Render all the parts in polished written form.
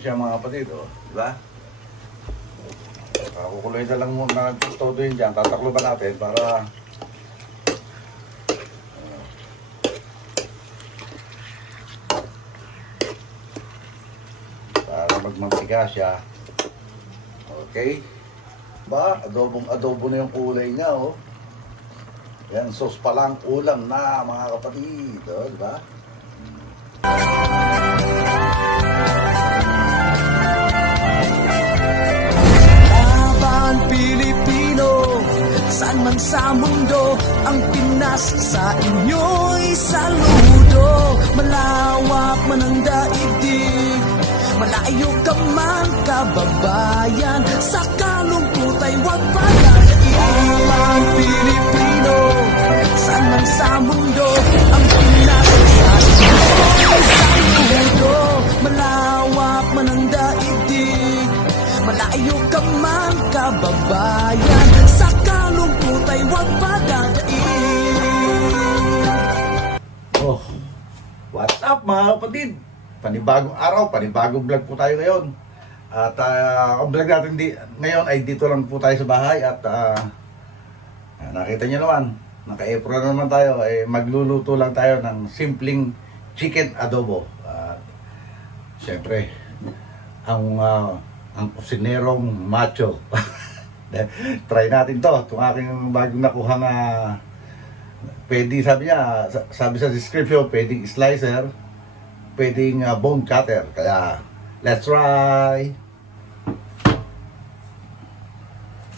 Siya mga kapatid, di ba? Kukuloy na lang muna todo yun dyan. Tataklo ba natin para magmantika siya. Okay? Ba, adobo na yung kulay niya, oh. Yan, sauce pa lang, ulam na, mga kapatid. Di ba? Pilipino, saan man sa mundo, ang Pinas sa inyo'y saludo. Malawak man ang daigdig, malayo ka man kababayan, sa kalungkot ay huwag pagkakain. Pilipino, saan man sa mundo, ang Pinas sa inyo'y saludo. Malawak man ang daigdig, malayo ka man kababayan, sa kalungkot ay huwag padadain. Oh, what's up mga kapatid? Panibagong araw, panibagong vlog po tayo ngayon. At ang vlog natin ngayon ay dito lang po tayo sa bahay. At nakita nyo naman, naka-apron naman tayo. Magluluto lang tayo ng simpleng chicken adobo. Siyempre, ang kusinerong macho. Try natin to. Itong aking bagong nakuhang pwede, sabi sa description, pwedeng slicer, pwedeng bone cutter. Kaya, let's try!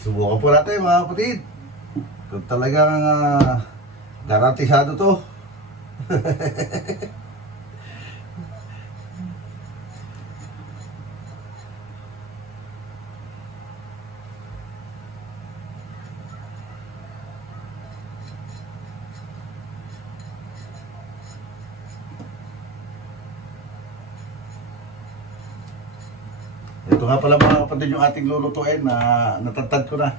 Subukan po natin mga kapatid. Kung talagang garantisado to. Ito nga pala mga kapatid yung ating lulutuin na natantad ko na.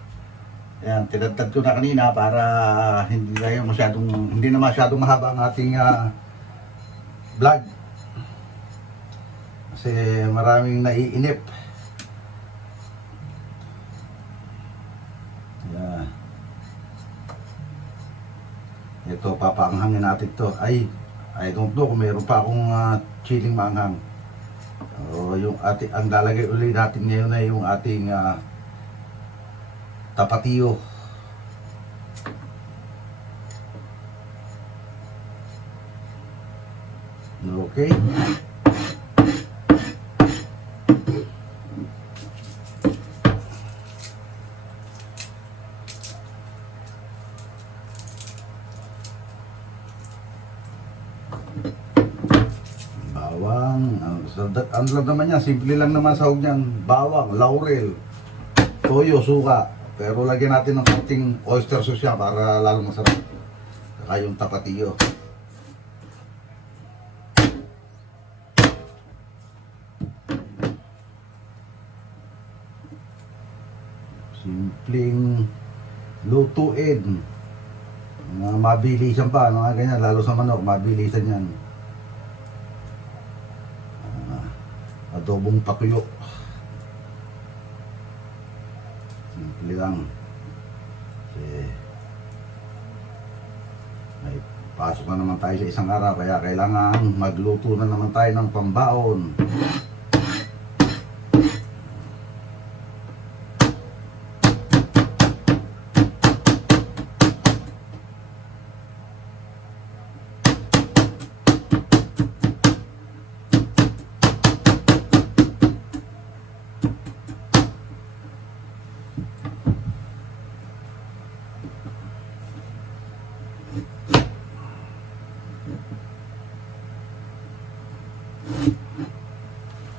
Ayan, tinantad ko na kanina para hindi na masyadong mahaba ang ating vlog. Kasi maraming naiinip. Ayan. Ito, papaanghangin natin to. I don't know kung mayroon pa akong chiling maanghang. Ang lalagay ulit natin ngayon ay yung ating tapatiyo. Okay. Bawang, ang lang naman yan, simple lang naman sahog niyan. Bawang, laurel, toyo, suka. Pero lagyan natin ng konting oyster sauce yan para lalong masarap. Saka yung tapatiyo. Simpleng lutuin. Mabilisan pa, ganyan, lalo sa manok, mabilisan yan. Adobong patuyo. Simple lang. Kasi may pasok na naman tayo sa isang araw, kaya kailangan magluto na naman tayo ng pambaon.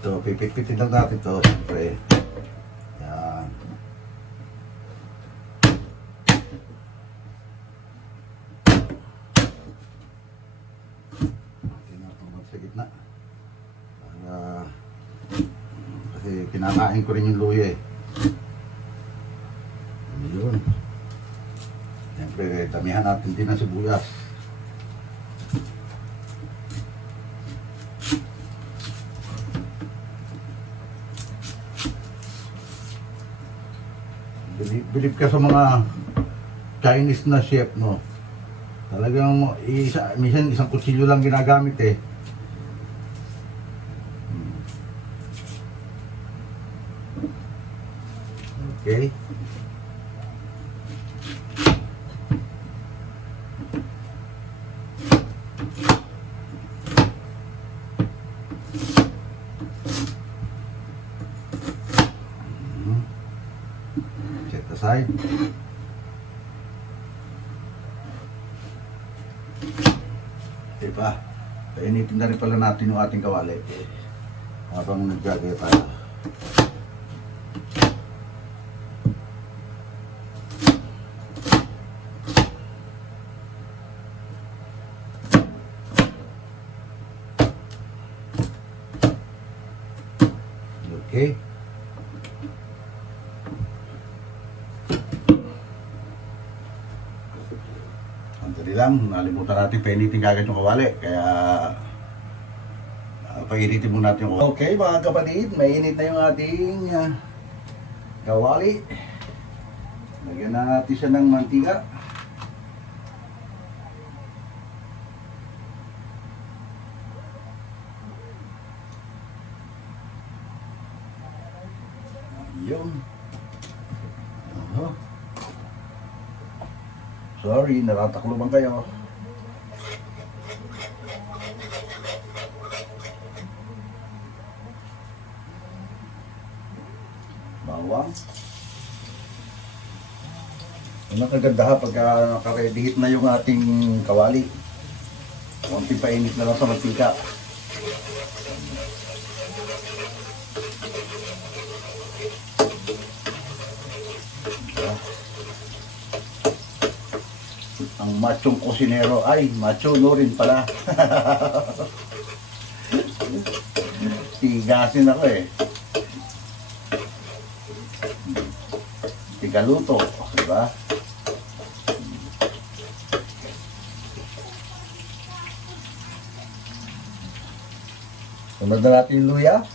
Ito, pipit-pitin lang natin ito, siyempre. Yan. Tinatungkol sa gitna. Kasi kinakain ko rin yung luya eh. Yun. Siyempre, damihan natin din ang sibuyas. Bilib ka sa mga Chinese na chef, no? Talagang minsan isang kutsilyo lang ginagamit eh. Okay. Set aside. Diba? Painitin na rin pala natin yung ating kawali. Habang naggagaya tayo. Okay. Andali lang, nalimutan natin painitin kagad yung kawali. Kaya painitin muna natin yung kawali. Okay mga kapatid, mainit na yung ating kawali. Lagyan na natin siya ng mantika. Yun. Sorry, natatakloban kayo. Bawang. Ang kagandahan pagka nakaredihit na yung ating kawali. Konting painit na lang sa mantika. Ang machong kusinero ay macho no rin pala. Tigasin ako eh. Tigaluto, diba? Sunod na natin yung luya.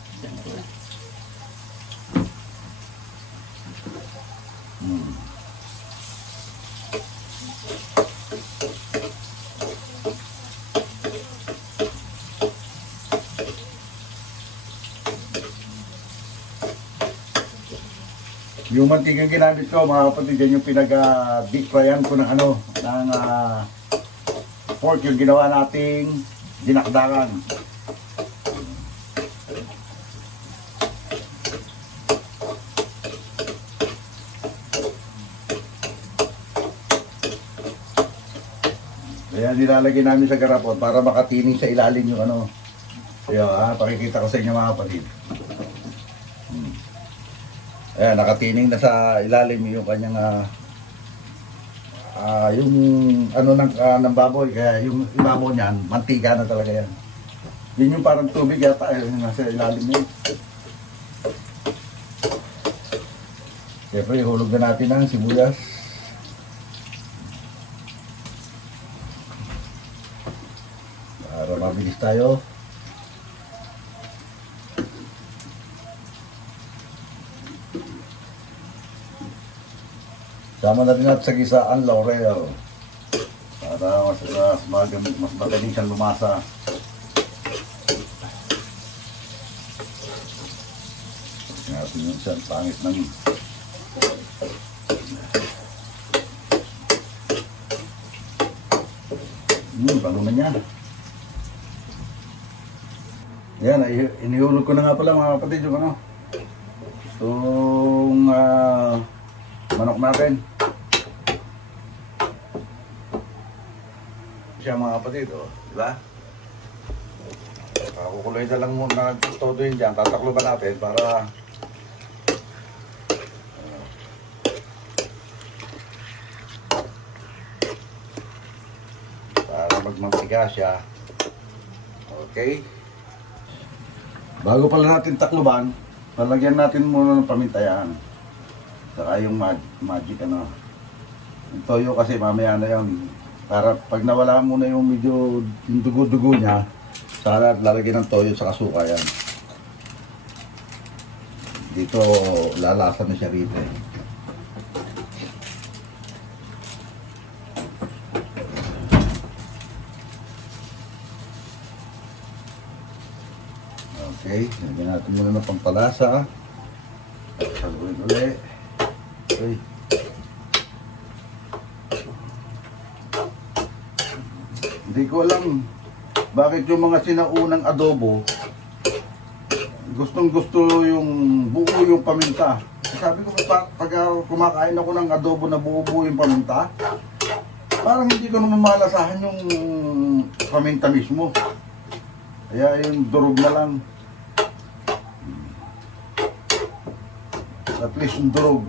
Yung mantigang ginamit ko, mga kapatid, yan yung pinag-deep fryan ko ng pork, yung ginawa nating dinakdakan. Kaya nilalagay namin sa garapon para makatining sa ilalim yung ano. Kaya pakikita ko sa inyo mga kapatid. Ayan, nakatining na sa ilalim yung kanyang yung ano ng baboy, kaya yung ibabaw niyan, mantika na talaga yan. Yun yung parang tubig yata, nasa ilalim niya. Siyempre, ihulog na natin ang sibuyas. Para mabilis tayo. Sama na rin natin sa gisaan laurel para mas magaling siyang lumasa. Natin yung siyang pangit ng bago na niya. Yan, inihulog ko na nga pala mga kapatid yung ano itong manok natin. Siya mga kapatid, diba? Kukuloy na lang muna todo yun dyan. Tatakloban natin para magmantika siya. Okay? Bago pala natin takloban, palagyan natin muna ng pamintayan. Saka yung magic ano. Yung toyo kasi mamaya na yun. Para pag nawala muna yung medyo yung dugo-dugo niya, saka lalagyan ng toyo sa suka yan. Dito lalasa na siya rito. Okay, lagyan natin muna ng pampalasa. Haluin ulit. Okay. Hindi ko alam bakit yung mga sinaunang adobo gustong gusto yung buo yung paminta. Sabi ko pag kumakain ako ng adobo na buo yung paminta, parang hindi ko naman malasahan yung paminta mismo. Kaya yung durog na lang. At least yung durog,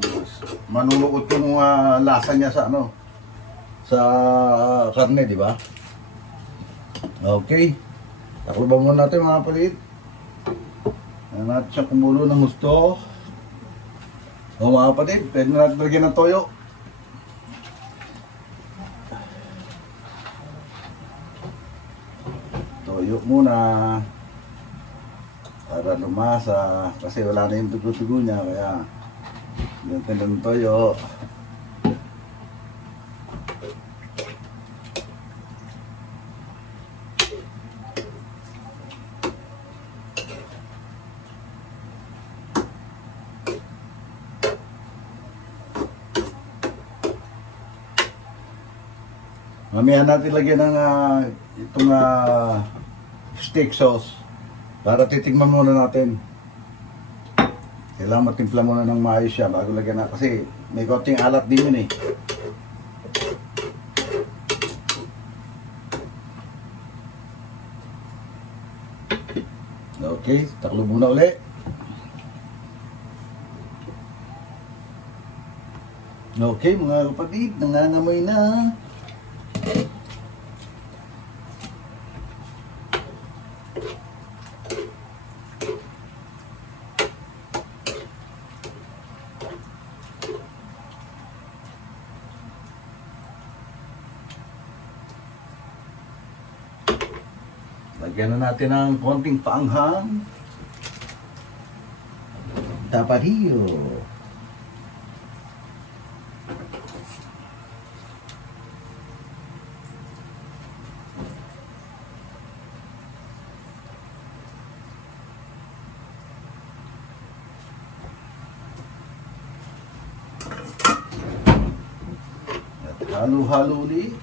manunuot yung lasa niya sa ano, sa karne, di ba? Okay. Takloban muna natin mga palit. Ayan natin siya kumulo ng gusto. O mga kapatid, pwede na natin lagyan ng toyo. Toyo muna. Para lumasa. Kasi wala na yung dugo-dugo niya. Kaya, ganito ng toyo. Mamaya natin lagyan ng itong steak sauce para titigman muna natin. Kailangan matimpla muna ng maayos siya bago lagyan na kasi may konting alat din yun eh. Okay, taklo muna ulit. Okay mga kapatid, nangangamoy na. Lagyan na natin ng konting paanghang. Tapatio. At halo-halo ulit.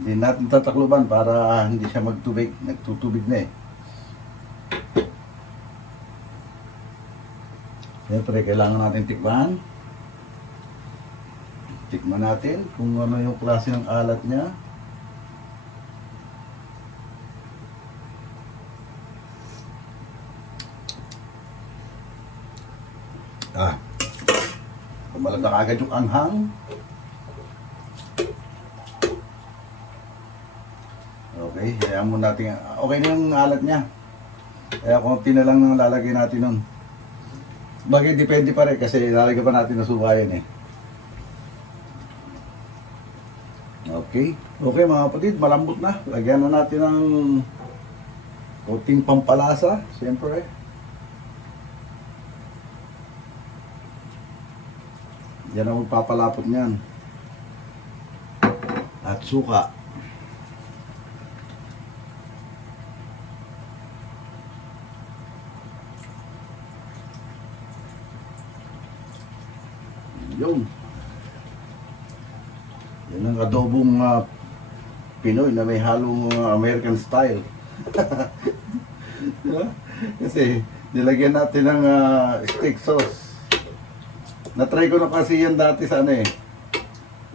Hindi natin tatakluban para hindi siya magtubig. Nagtutubig na eh. Siyempre, kailangan natin tikman. Tikman natin kung ano yung klase ng alat niya. Kumalag na agad yung anghang. Okay, hayaan mo natin. Okay na yung alat niya. Kaya konti na lang nang lalagay natin nun. Bagay, depende pa rin kasi lalagay pa natin na subayan eh. Okay. Okay mga kapatid, malambot na. Lagyan na natin ng konting pampalasa. Siyempre. Yan ang magpapalapot niyan. At suka. Yun. Yan ang adobong Pinoy na may halong American style. Diba? Kasi nilagyan natin ng steak sauce. Na-try ko na kasi yan dati sa ano eh.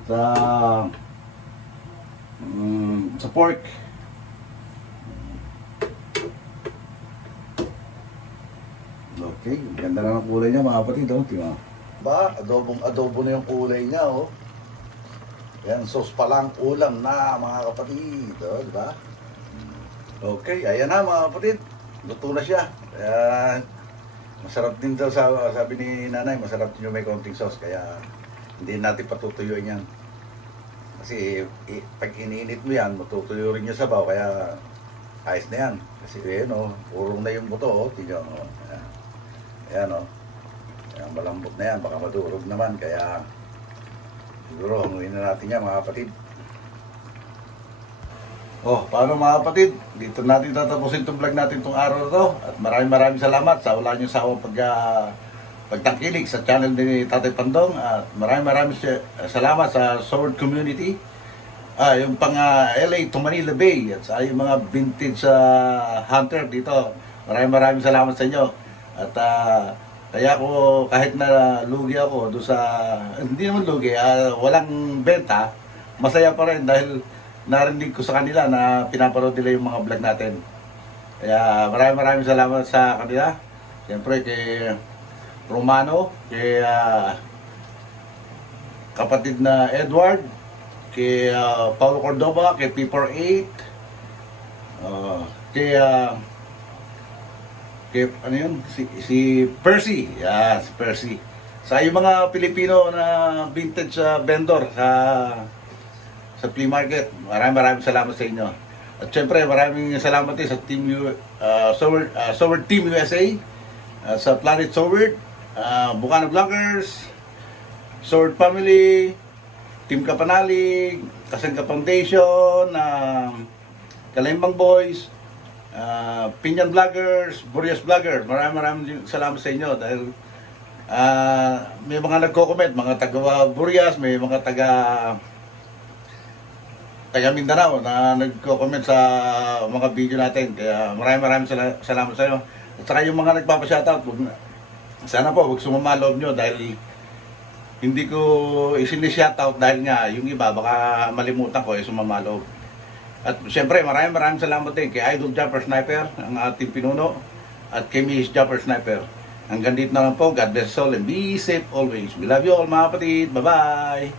Sa pork. Okay, ganda na ng kulay niya mga kapatid. Tingnan. Ba, adobo na yung kulay niya, oh. Yan, sauce pa lang, ulam na, mga kapatid. Oh, di ba? Okay, ayan na, mga kapatid. Luto na siya. Masarap din daw, sabi ni nanay, masarap din yung may konting sauce. Kaya, hindi natin patutuyuin yan. Kasi, pag iniinit mo yan, matutuyo rin yung sabaw. Kaya, ayos na yan. Kasi, yun, oh, urong na yung buto, oh. Tignan, oh. Ayan, oh. Kaya malambot na yan, baka madurog naman. Kaya siguro hanguin na natin yan mga kapatid. Oh, paano mga kapatid? Dito natin tatapusin itong vlog natin itong araw na to. At maraming salamat sa wala nyo sa pagtangkilik sa channel ni Tatay Pandong. At maraming salamat sa Sword Community. Yung pang LA to Manila Bay. At sa yung mga vintage hunter dito. Maraming salamat sa inyo. At kaya ako kahit na lugi ako doon sa, hindi naman lugi, walang benta, masaya pa rin dahil narinig ko sa kanila na pinapanood nila yung mga vlog natin. Kaya maraming salamat sa kanila. Siyempre kay Romano, kay kapatid na Edward, kay Paulo Cordoba, kay P48, kay ano yun? Si Percy. Si Percy. Sa yung mga Pilipino na vintage vendor sa flea market. Maraming salamat sa inyo. At syempre, maraming salamat din sa Team Sword Team USA, sa Planet Sword, Bukana Vloggers, Sword Family, Team Kapanalig, Kasangka Foundation, Kalimbang Boys, Pinyan Vloggers, Burias Vloggers. Maraming salamat sa inyo dahil may mga nagko-comment, mga taga Burias, may mga taga Mindanao na nagko-comment sa mga video natin. Kaya maraming salamat sa inyo. At saka yung mga nagpapa-shoutout, sana po huwag sumama loob nyo dahil hindi ko isini-shoutout dahil nga yung iba baka malimutan ko sumama loob. At siyempre maraming salamat din kay Idol Jumper Sniper, ang ating pinuno, at kay Miss Jumper Sniper. Hanggang dito na lang po. God bless us all and be safe always. We love you all mga kapatid. Bye-bye!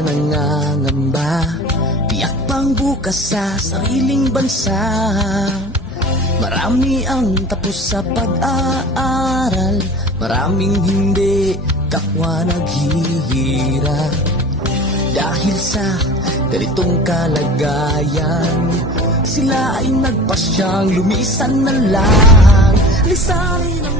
Nangangamba, tiyak pang bukas sa sariling bansa. Marami ang tapos sa pag-aaral, maraming hindi kapwa naghihirap. Dahil sa ganitong kalagayan, sila ay nagpasyang lumisan na lang. Lisanin ang